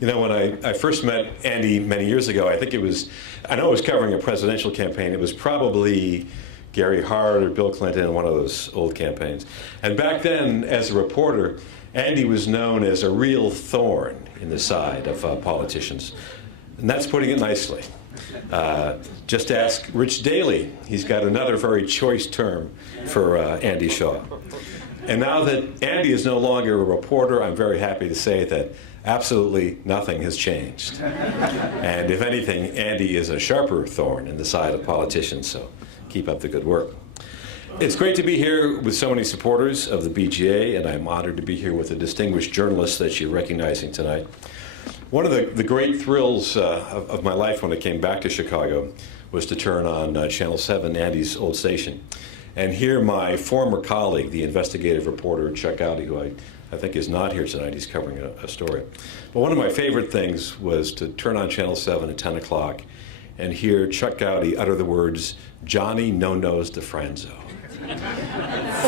You know, when I first met Andy many years ago, I know I was covering a presidential campaign. It was probably Gary Hart or Bill Clinton, one of those old campaigns. And back then, as a reporter, Andy was known as a real thorn in the side of politicians. And that's putting it nicely. Just ask Rich Daley. He's got another very choice term for Andy Shaw. And now that Andy is no longer a reporter, I'm very happy to say that absolutely nothing has changed. And if anything, Andy is a sharper thorn in the side of politicians, so keep up the good work. It's great to be here with so many supporters of the BJA, and I'm honored to be here with a distinguished journalist that you're recognizing tonight. One of the great thrills of my life when I came back to Chicago was to turn on Channel 7, Andy's old station, and hear my former colleague, the investigative reporter Chuck Gowdy, who I think is not here tonight. He's covering a story. But one of my favorite things was to turn on Channel 7 at 10 o'clock and hear Chuck Gowdy utter the words, "Johnny No-Nos DeFranzo."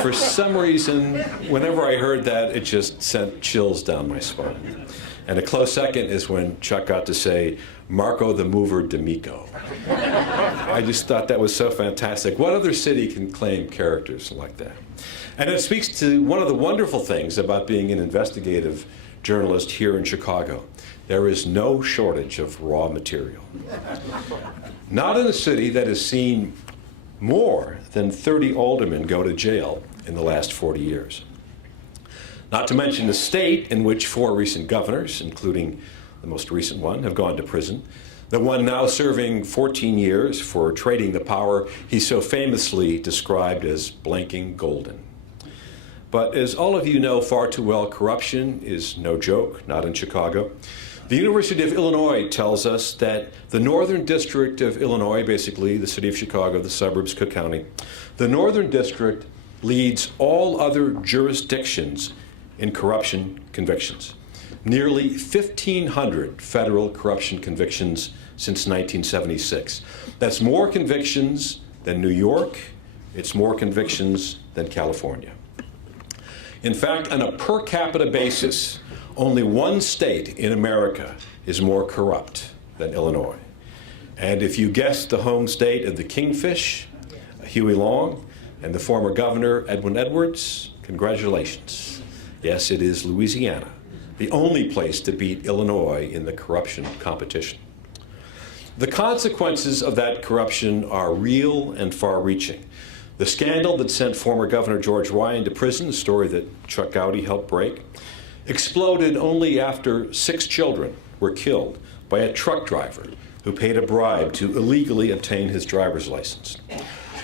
For some reason, whenever I heard that, it just sent chills down my spine. And a close second is when Chuck got to say, "Marco the Mover D'Amico." I just thought that was so fantastic. What other city can claim characters like that? And it speaks to one of the wonderful things about being an investigative journalist here in Chicago. There is no shortage of raw material. Not in a city that has seen more than 30 aldermen go to jail in the last 40 years. Not to mention a state in which 4 recent governors, including the most recent one, have gone to prison. The one now serving 14 years for trading the power he so famously described as blinking golden. But as all of you know far too well, corruption is no joke, not in Chicago. The University of Illinois tells us that the Northern District of Illinois, basically the city of Chicago, the suburbs, Cook County, the Northern District leads all other jurisdictions in corruption convictions. Nearly 1,500 federal corruption convictions since 1976. That's more convictions than New York. It's more convictions than California. In fact, on a per capita basis, only one state in America is more corrupt than Illinois. And if you guessed the home state of the Kingfish, Huey Long, and the former governor, Edwin Edwards, congratulations. Yes, it is Louisiana, the only place to beat Illinois in the corruption competition. The consequences of that corruption are real and far-reaching. The scandal that sent former Governor George Ryan to prison, a story that Chuck Gowdy helped break, exploded only after 6 children were killed by a truck driver who paid a bribe to illegally obtain his driver's license.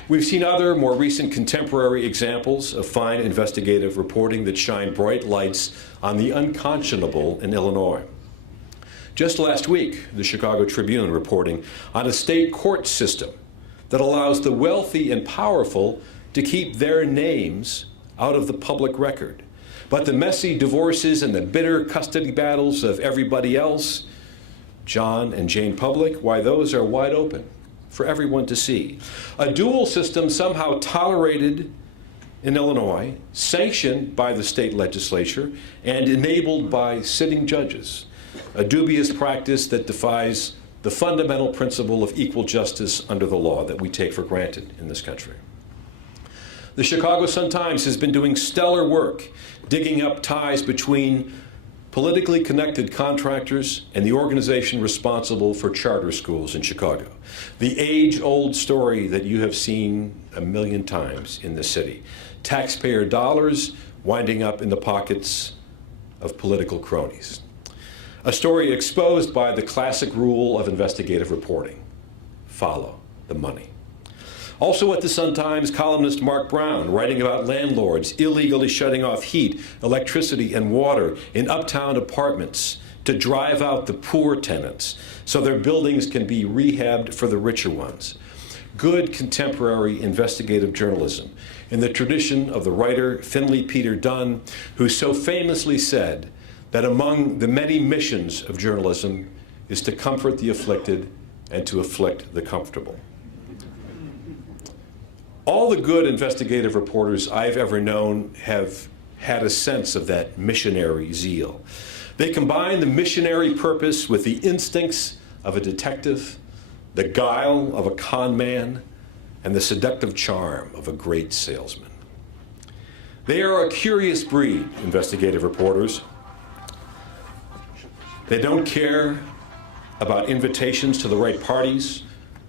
We've seen other, more recent contemporary examples of fine investigative reporting that shine bright lights on the unconscionable in Illinois. Just last week, the Chicago Tribune reporting on a state court system that allows the wealthy and powerful to keep their names out of the public record. But the messy divorces and the bitter custody battles of everybody else, John and Jane Public, why, those are wide open for everyone to see. A dual system somehow tolerated in Illinois, sanctioned by the state legislature, and enabled by sitting judges. A dubious practice that defies the fundamental principle of equal justice under the law that we take for granted in this country. The Chicago Sun-Times has been doing stellar work digging up ties between politically connected contractors and the organization responsible for charter schools in Chicago. The age-old story that you have seen a million times in the city. Taxpayer dollars winding up in the pockets of political cronies. A story exposed by the classic rule of investigative reporting: follow the money. Also at the Sun-Times, columnist Mark Brown writing about landlords illegally shutting off heat, electricity, and water in uptown apartments to drive out the poor tenants so their buildings can be rehabbed for the richer ones. Good contemporary investigative journalism in the tradition of the writer Finley Peter Dunne, who so famously said that among the many missions of journalism is to comfort the afflicted and to afflict the comfortable. All the good investigative reporters I've ever known have had a sense of that missionary zeal. They combine the missionary purpose with the instincts of a detective, the guile of a con man, and the seductive charm of a great salesman. They are a curious breed, investigative reporters. They don't care about invitations to the right parties.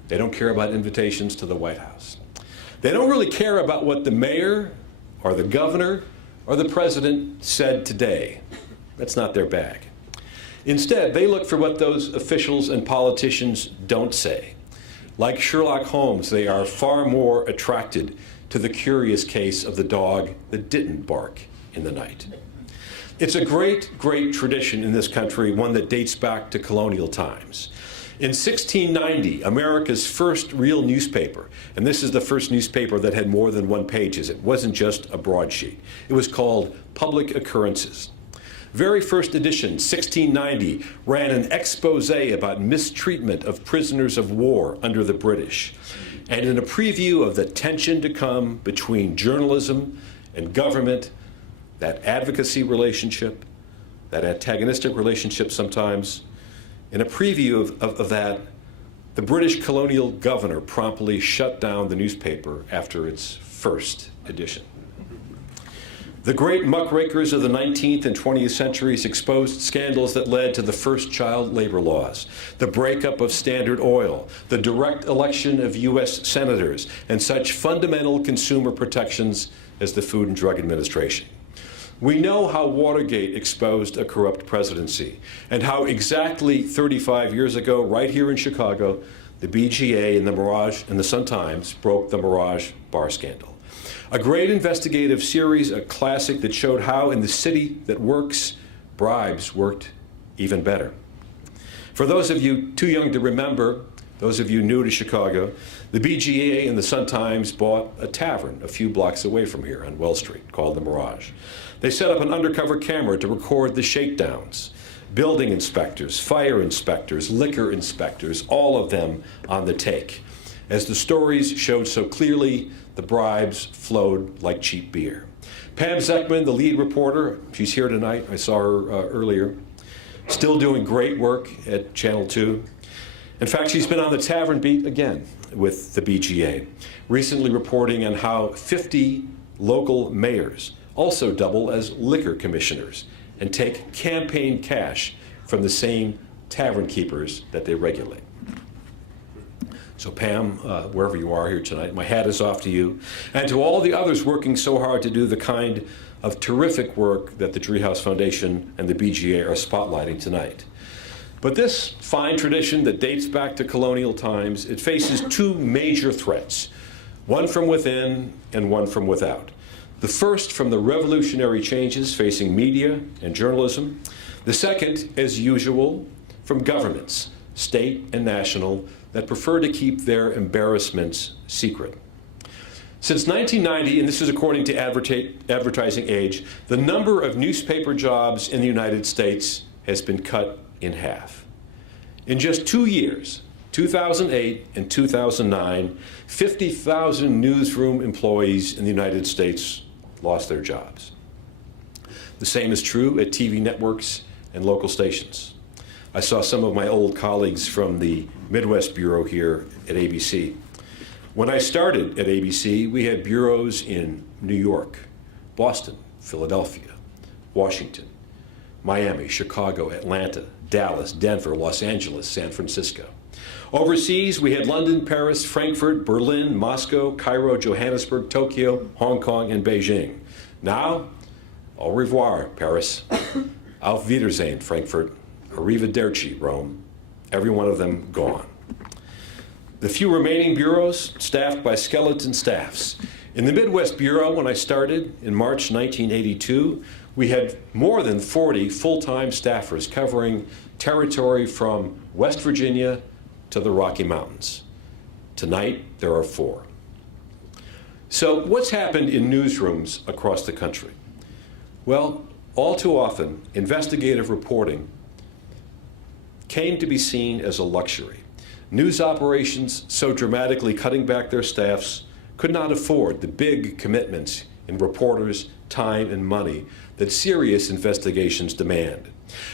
They don't care about invitations to the White House. They don't really care about what the mayor or the governor or the president said today. That's not their bag. Instead, they look for what those officials and politicians don't say. Like Sherlock Holmes, they are far more attracted to the curious case of the dog that didn't bark in the night. It's a great, great tradition in this country, one that dates back to colonial times. In 1690, America's first real newspaper, and this is the first newspaper that had more than one pages. It wasn't just a broadsheet. It was called Public Occurrences. Very first edition, 1690, ran an expose about mistreatment of prisoners of war under the British. And in a preview of the tension to come between journalism and government, that advocacy relationship, that antagonistic relationship sometimes, in a preview of that, the British colonial governor promptly shut down the newspaper after its first edition. The great muckrakers of the 19th and 20th centuries exposed scandals that led to the first child labor laws, the breakup of Standard Oil, the direct election of U.S. senators, and such fundamental consumer protections as the Food and Drug Administration. We know how Watergate exposed a corrupt presidency, and how exactly 35 years ago, right here in Chicago, the BGA and the Mirage and the Sun-Times broke the Mirage bar scandal. A great investigative series, a classic that showed how in the city that works, bribes worked even better. For those of you too young to remember, those of you new to Chicago, the BGA and the Sun-Times bought a tavern a few blocks away from here on Wells Street called the Mirage. They set up an undercover camera to record the shakedowns. Building inspectors, fire inspectors, liquor inspectors, all of them on the take. As the stories showed so clearly, the bribes flowed like cheap beer. Pam Zeckman, the lead reporter, she's here tonight, I saw her earlier, still doing great work at Channel 2. In fact, she's been on the tavern beat again with the BGA, recently reporting on how 50 local mayors also double as liquor commissioners and take campaign cash from the same tavern keepers that they regulate. So Pam, wherever you are here tonight, my hat is off to you, and to all the others working so hard to do the kind of terrific work that the Driehaus Foundation and the BGA are spotlighting tonight. But this fine tradition that dates back to colonial times, it faces two major threats, one from within and one from without. The first from the revolutionary changes facing media and journalism. The second, as usual, from governments, state and national, that prefer to keep their embarrassments secret. Since 1990, and this is according to Advertising Age, the number of newspaper jobs in the United States has been cut in half. In just 2 years, 2008 and 2009, 50,000 newsroom employees in the United States lost their jobs. The same is true at TV networks and local stations. I saw some of my old colleagues from the Midwest Bureau here at ABC. When I started at ABC, we had bureaus in New York, Boston, Philadelphia, Washington, Miami, Chicago, Atlanta, Dallas, Denver, Los Angeles, San Francisco. Overseas, we had London, Paris, Frankfurt, Berlin, Moscow, Cairo, Johannesburg, Tokyo, Hong Kong, and Beijing. Now, au revoir, Paris. Auf Wiedersehen, Frankfurt. Arrivederci, Rome. Every one of them gone. The few remaining bureaus staffed by skeleton staffs. In the Midwest Bureau, when I started in March 1982, we had more than 40 full-time staffers covering territory from West Virginia to the Rocky Mountains. Tonight, there are 4. So what's happened in newsrooms across the country? Well, all too often, investigative reporting came to be seen as a luxury. News operations so dramatically cutting back their staffs could not afford the big commitments in reporters' time and money that serious investigations demand.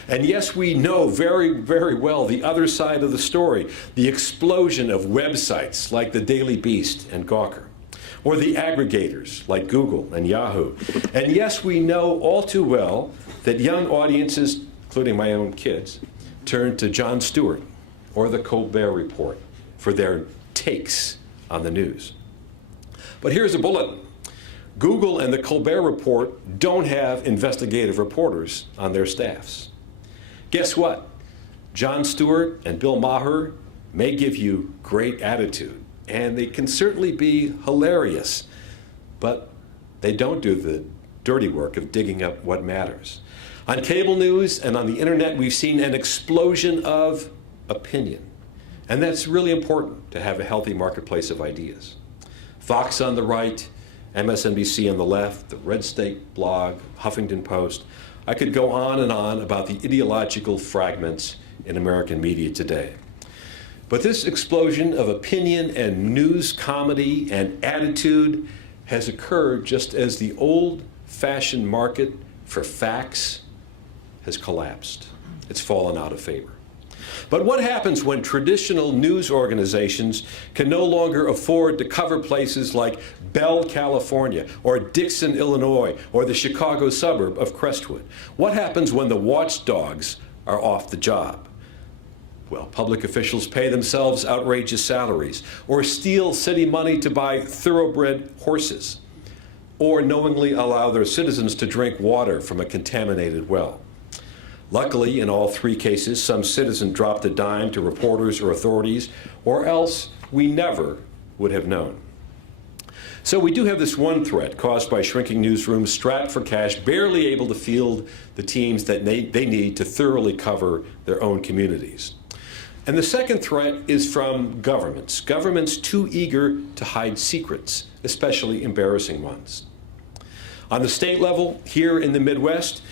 And yes, we know very, very well the other side of the story, the explosion of websites like the Daily Beast and Gawker, or the aggregators like Google and Yahoo. And yes, we know all too well that young audiences, including my own kids, turn to Jon Stewart or the Colbert Report for their takes on the news. But here's a bulletin. Google and the Colbert Report don't have investigative reporters on their staffs. Guess what? Jon Stewart and Bill Maher may give you great attitude, and they can certainly be hilarious, but they don't do the dirty work of digging up what matters. On cable news and on the internet, we've seen an explosion of opinion, and that's really important to have a healthy marketplace of ideas. Fox on the right, MSNBC on the left, the Red State blog, Huffington Post. I could go on and on about the ideological fragments in American media today. But this explosion of opinion and news comedy and attitude has occurred just as the old-fashioned market for facts has collapsed. It's fallen out of favor. But what happens when traditional news organizations can no longer afford to cover places like Bell, California, or Dixon, Illinois, or the Chicago suburb of Crestwood? What happens when the watchdogs are off the job? Well, public officials pay themselves outrageous salaries, or steal city money to buy thoroughbred horses, or knowingly allow their citizens to drink water from a contaminated well. Luckily, in all three cases, some citizen dropped a dime to reporters or authorities, or else we never would have known. So we do have this one threat caused by shrinking newsrooms strapped for cash, barely able to field the teams that they need to thoroughly cover their own communities. And the second threat is from governments. Governments too eager to hide secrets, especially embarrassing ones. On the state level, here in the Midwest,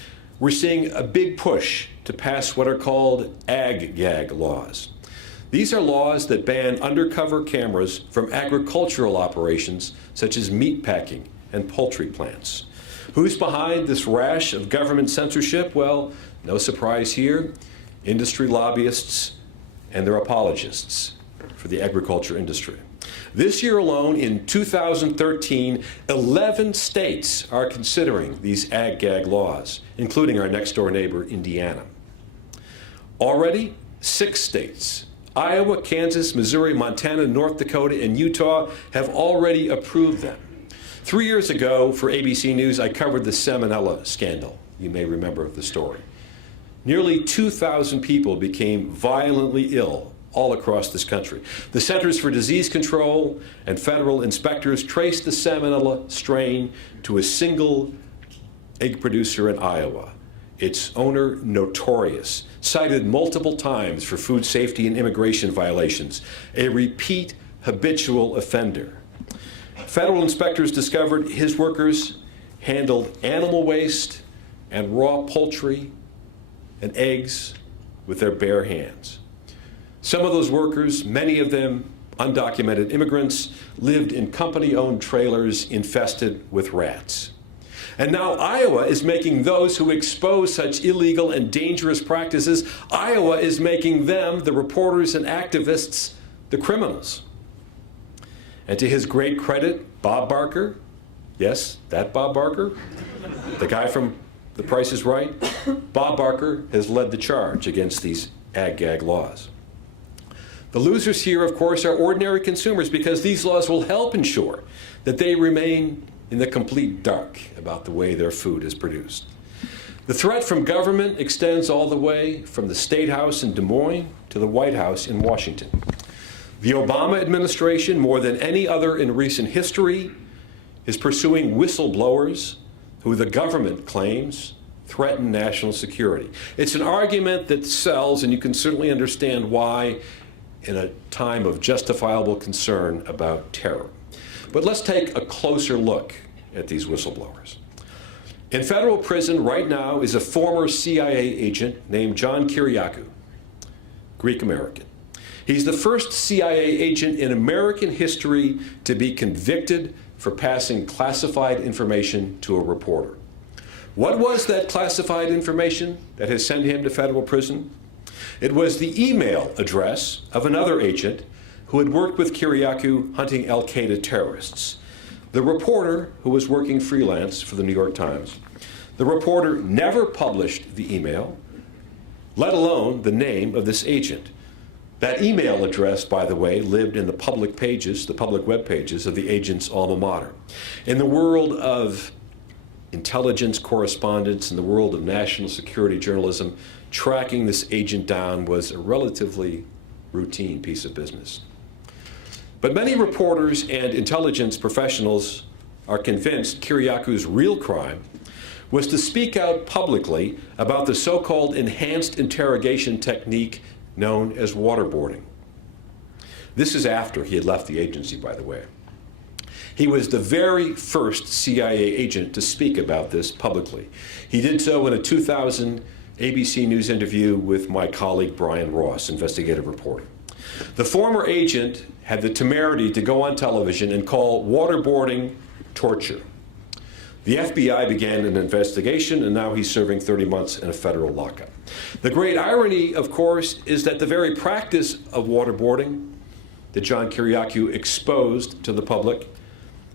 we're seeing a big push to pass what are called ag-gag laws. These are laws that ban undercover cameras from agricultural operations such as meat packing and poultry plants. Who's behind this rash of government censorship? Well, no surprise here, industry lobbyists and their apologists for the agriculture industry. This year alone, in 2013, 11 states are considering these ag-gag laws, including our next-door neighbor, Indiana. Already, 6 states, Iowa, Kansas, Missouri, Montana, North Dakota, and Utah, have already approved them. 3 years ago, for ABC News, I covered the Salmonella scandal. You may remember the story. Nearly 2,000 people became violently ill all across this country. The Centers for Disease Control and federal inspectors traced the Salmonella strain to a single egg producer in Iowa. Its owner, notorious, cited multiple times for food safety and immigration violations, a repeat habitual offender. Federal inspectors discovered his workers handled animal waste and raw poultry and eggs with their bare hands. Some of those workers, many of them undocumented immigrants, lived in company-owned trailers infested with rats. And now Iowa is making those who expose such illegal and dangerous practices, Iowa is making them, the reporters and activists, the criminals. And to his great credit, Bob Barker, yes, that Bob Barker, the guy from The Price is Right, Bob Barker has led the charge against these ag-gag laws. The losers here, of course, are ordinary consumers because these laws will help ensure that they remain in the complete dark about the way their food is produced. The threat from government extends all the way from the State House in Des Moines to the White House in Washington. The Obama administration, more than any other in recent history, is pursuing whistleblowers who the government claims threaten national security. It's an argument that sells, and you can certainly understand why in a time of justifiable concern about terror. But let's take a closer look at these whistleblowers. In federal prison right now is a former CIA agent named John Kiriakou, Greek-American. He's the first CIA agent in American history to be convicted for passing classified information to a reporter. What was that classified information that has sent him to federal prison? It was the email address of another agent who had worked with Kiriakou hunting al-Qaeda terrorists. The reporter, who was working freelance for the New York Times, the reporter never published the email, let alone the name of this agent. That email address, by the way, lived in the public pages, the public web pages of the agent's alma mater. In the world of intelligence correspondence, in the world of national security journalism, tracking this agent down was a relatively routine piece of business. But many reporters and intelligence professionals are convinced Kiriakou's real crime was to speak out publicly about the so-called enhanced interrogation technique known as waterboarding. This is after he had left the agency, by the way. He was the very first CIA agent to speak about this publicly. He did so in a 2000 ABC News interview with my colleague Brian Ross, investigative reporter. The former agent had the temerity to go on television and call waterboarding torture. The FBI began an investigation, and now he's serving 30 months in a federal lockup. The great irony, of course, is that the very practice of waterboarding that John Kiriakou exposed to the public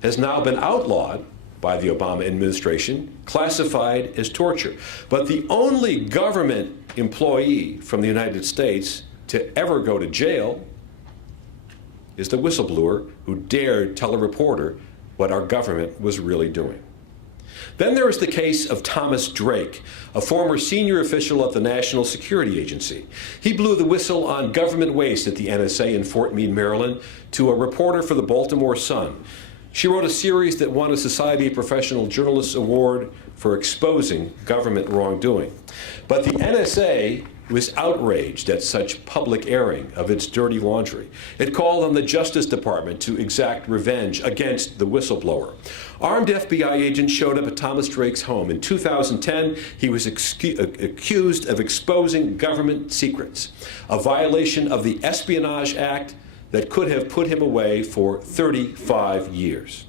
has now been outlawed by the Obama administration, classified as torture. But the only government employee from the United States to ever go to jail is the whistleblower who dared tell a reporter what our government was really doing. Then there is the case of Thomas Drake, a former senior official at the National Security Agency. He blew the whistle on government waste at the NSA in Fort Meade, Maryland, to a reporter for the Baltimore Sun. She wrote a series that won a Society of Professional Journalists Award for exposing government wrongdoing. But the NSA was outraged at such public airing of its dirty laundry. It called on the Justice Department to exact revenge against the whistleblower. Armed FBI agents showed up at Thomas Drake's home. In 2010, he was accused of exposing government secrets, a violation of the Espionage Act that could have put him away for 35 years.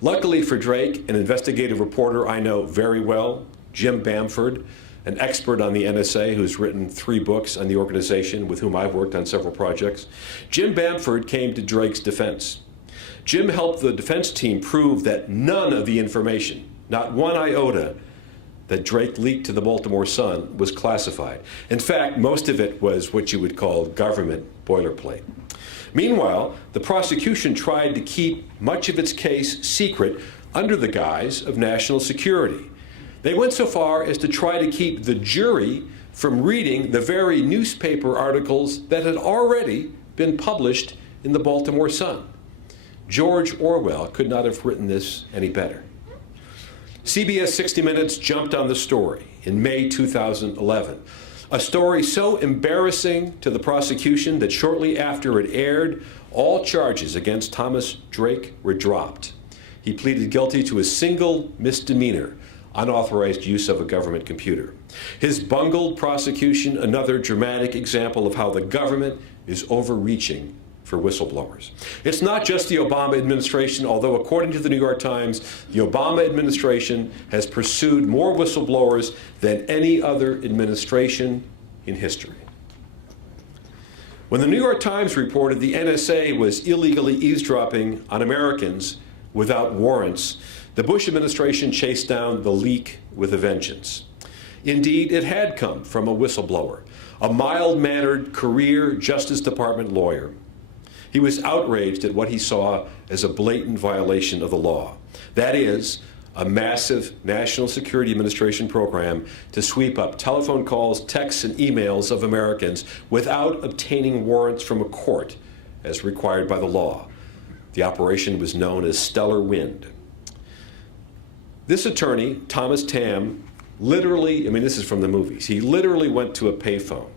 Luckily for Drake, an investigative reporter I know very well, Jim Bamford, an expert on the NSA who's written 3 books on the organization with whom I've worked on several projects, Jim Bamford came to Drake's defense. Jim helped the defense team prove that none of the information, not one iota, that Drake leaked to the Baltimore Sun was classified. In fact, most of it was what you would call government boilerplate. Meanwhile, the prosecution tried to keep much of its case secret under the guise of national security. They went so far as to try to keep the jury from reading the very newspaper articles that had already been published in the Baltimore Sun. George Orwell could not have written this any better. CBS 60 Minutes jumped on the story in May 2011, a story so embarrassing to the prosecution that shortly after it aired, all charges against Thomas Drake were dropped. He pleaded guilty to a single misdemeanor, unauthorized use of a government computer. His bungled prosecution, another dramatic example of how the government is overreaching for whistleblowers. It's not just the Obama administration, although according to the New York Times, the Obama administration has pursued more whistleblowers than any other administration in history. When the New York Times reported the NSA was illegally eavesdropping on Americans without warrants, the Bush administration chased down the leak with a vengeance. Indeed, it had come from a whistleblower, a mild-mannered career Justice Department lawyer. He was outraged at what he saw as a blatant violation of the law. That is, a massive National Security Administration program to sweep up telephone calls, texts, and emails of Americans without obtaining warrants from a court, as required by the law. The operation was known as Stellar Wind. This attorney, Thomas Tam, literally, this is from the movies, he literally went to a payphone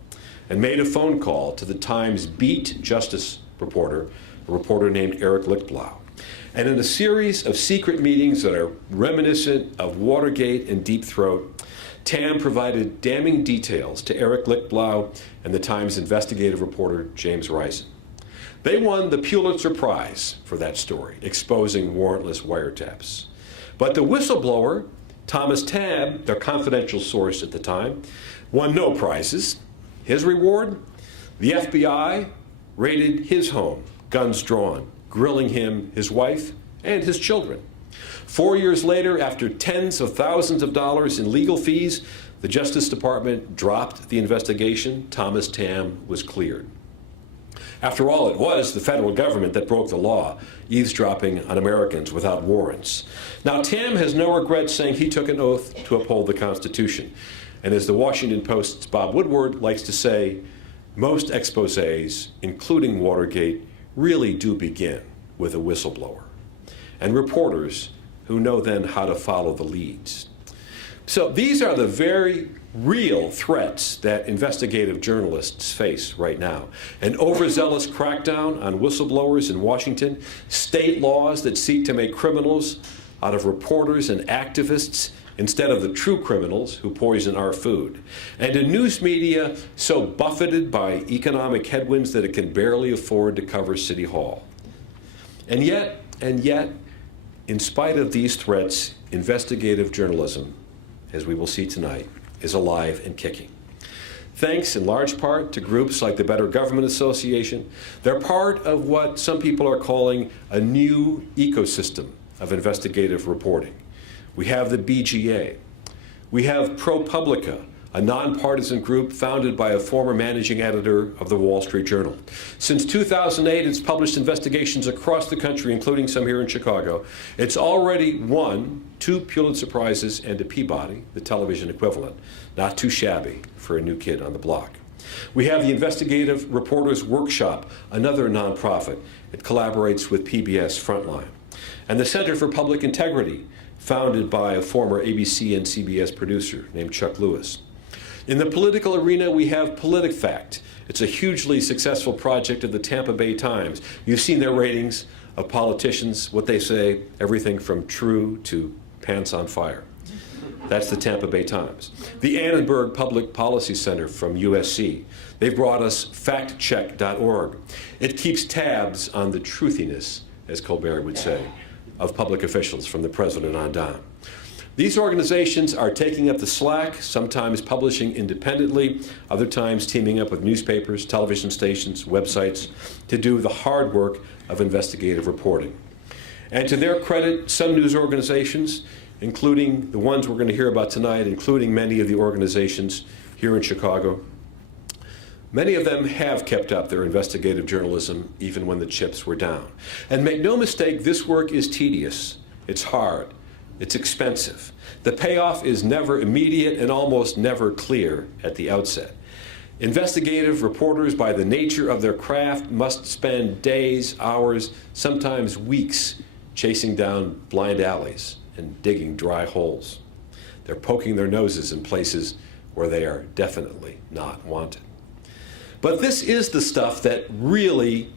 and made a phone call to the Times beat justice reporter, a reporter named Eric Lichtblau. And in a series of secret meetings that are reminiscent of Watergate and Deep Throat, Tam provided damning details to Eric Lichtblau and the Times investigative reporter James Risen. They won the Pulitzer Prize for that story, exposing warrantless wiretaps. But the whistleblower, Thomas Tabb, their confidential source at the time, won no prizes. His reward? The FBI raided his home, guns drawn, grilling him, his wife, and his children. 4 years later, after tens of thousands of dollars in legal fees, the Justice Department dropped the investigation. Thomas Tabb was cleared. After all, it was the federal government that broke the law, eavesdropping on Americans without warrants. Now, Tabb has no regrets saying he took an oath to uphold the Constitution. And as the Washington Post's Bob Woodward likes to say, most exposés, including Watergate, really do begin with a whistleblower and reporters who know then how to follow the leads. So these are the very real threats that investigative journalists face right now. An overzealous crackdown on whistleblowers in Washington, state laws that seek to make criminals out of reporters and activists instead of the true criminals who poison our food, and a news media so buffeted by economic headwinds that it can barely afford to cover City Hall. And yet, in spite of these threats, investigative journalism, as we will see tonight, is alive and kicking. Thanks in large part to groups like the Better Government Association, they're part of what some people are calling a new ecosystem of investigative reporting. We have the BGA. We have ProPublica, a nonpartisan group founded by a former managing editor of the Wall Street Journal. Since 2008, it's published investigations across the country, including some here in Chicago. It's already won 2 Pulitzer Prizes and a Peabody, the television equivalent. Not too shabby for a new kid on the block. We have the Investigative Reporters Workshop, another nonprofit. It collaborates with PBS Frontline. And the Center for Public Integrity, founded by a former ABC and CBS producer named Chuck Lewis. In the political arena, we have PolitiFact. It's a hugely successful project of the Tampa Bay Times. You've seen their ratings of politicians, what they say, everything from true to pants on fire. That's the Tampa Bay Times. The Annenberg Public Policy Center from USC. They've brought us factcheck.org. It keeps tabs on the truthiness, as Colbert would say, of public officials from the president on down. These organizations are taking up the slack, sometimes publishing independently, other times teaming up with newspapers, television stations, websites to do the hard work of investigative reporting. And to their credit, some news organizations, including the ones we're going to hear about tonight, including many of the organizations here in Chicago, many of them have kept up their investigative journalism even when the chips were down. And make no mistake, this work is tedious, it's hard, it's expensive. The payoff is never immediate and almost never clear at the outset. Investigative reporters, by the nature of their craft, must spend days, hours, sometimes weeks chasing down blind alleys and digging dry holes. They're poking their noses in places where they are definitely not wanted. But this is the stuff that really,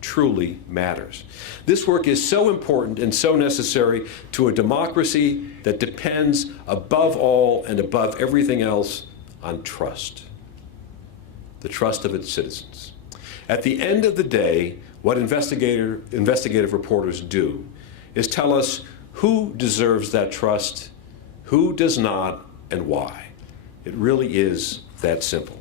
truly matters. This work is so important and so necessary to a democracy that depends above all and above everything else on trust. The trust of its citizens. At the end of the day, what investigative reporters do is tell us who deserves that trust, who does not, and why. It really is that simple.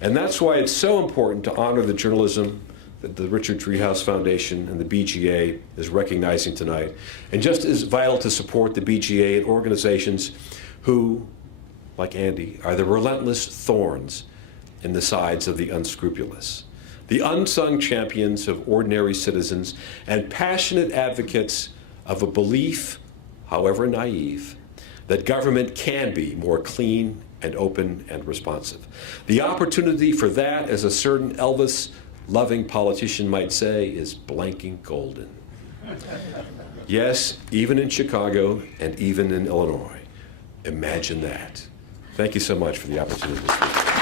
And that's why it's so important to honor the journalism that the Richard Driehaus Foundation and the BGA is recognizing tonight, and just as vital to support the BGA and organizations who, like Andy, are the relentless thorns in the sides of the unscrupulous, the unsung champions of ordinary citizens and passionate advocates of a belief, however naive, that government can be more clean and open and responsive. The opportunity for that, as a certain Elvis-loving politician might say, is blanking golden. Yes, even in Chicago and even in Illinois. Imagine that. Thank you so much for the opportunity to speak.